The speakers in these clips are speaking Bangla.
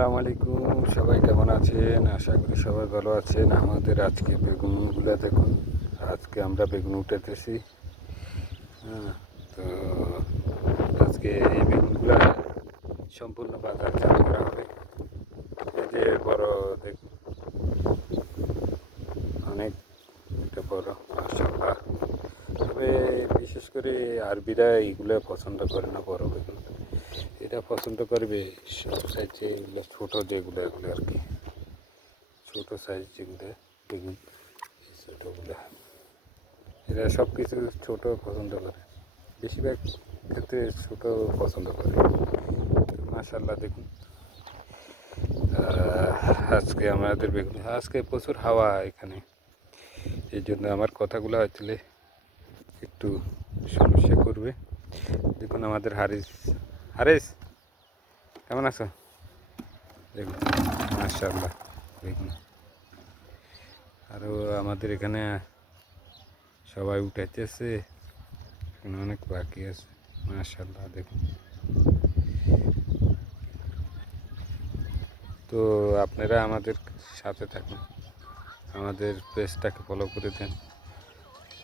আসসালামু আলাইকুম, সবাই কেমন আছেন? আশা করি সবাই ভালো আছেন। আমাদের আজকে বেগুনগুলো দেখুন, আজকে আমরা বেগুন উঠাতেছি। হ্যাঁ, তো আজকে এই বেগুনগুলো সম্পূর্ণ বাজারজাত করা হবে। এই যে বড় দেখুন, অনেক একটা বড়, মাশাআল্লাহ। তবে বিশেষ করে আরবিরা এইগুলো পছন্দ করে না, বড় বেগুন। এটা পছন্দ করবে সব সাইজে এগুলো, ছোটো যেগুলো, এগুলো আর কি, ছোটো সাইজ যেগুলো বেগুন, এই ছোটোগুলো। এরা সব কিছু ছোটো পছন্দ করে, বেশিরভাগ ক্ষেত্রে ছোটো পছন্দ করে। মাশাআল্লাহ দেখুন, আজকে আমাদের বেগুন, আজকে প্রচুর হাওয়া এখানে, এই জন্য আমার কথাগুলো হয়তো একটু সমস্যা করবে। দেখুন আমাদের হারিস, হারিস কেমন আছো? দেখুন মাশাআল্লাহ দেখুন, আরও আমাদের এখানে সবাই উঠাইতেছে, এখন অনেক বাকি আছে। মাশাআল্লাহ দেখুন। তো আপনারা আমাদের সাথে থাকুন, আমাদের পেজটাকে ফলো করে দেন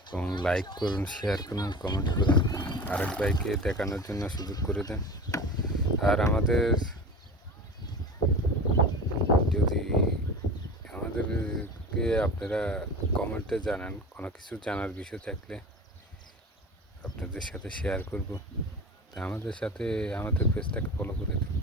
এবং লাইক করুন, শেয়ার করুন, কমেন্ট করুন, আরেক ভাইকে দেখানোর জন্য সুযোগ করে দেন। আর যদি আমাদেরকে আপনারা কমেন্টে জানান, কোনো কিছু জানার বিষয় থাকলে আপনাদের সাথে শেয়ার করব। তা আমাদের সাথে আমাদের পেজটাকে ফলো করে দিন।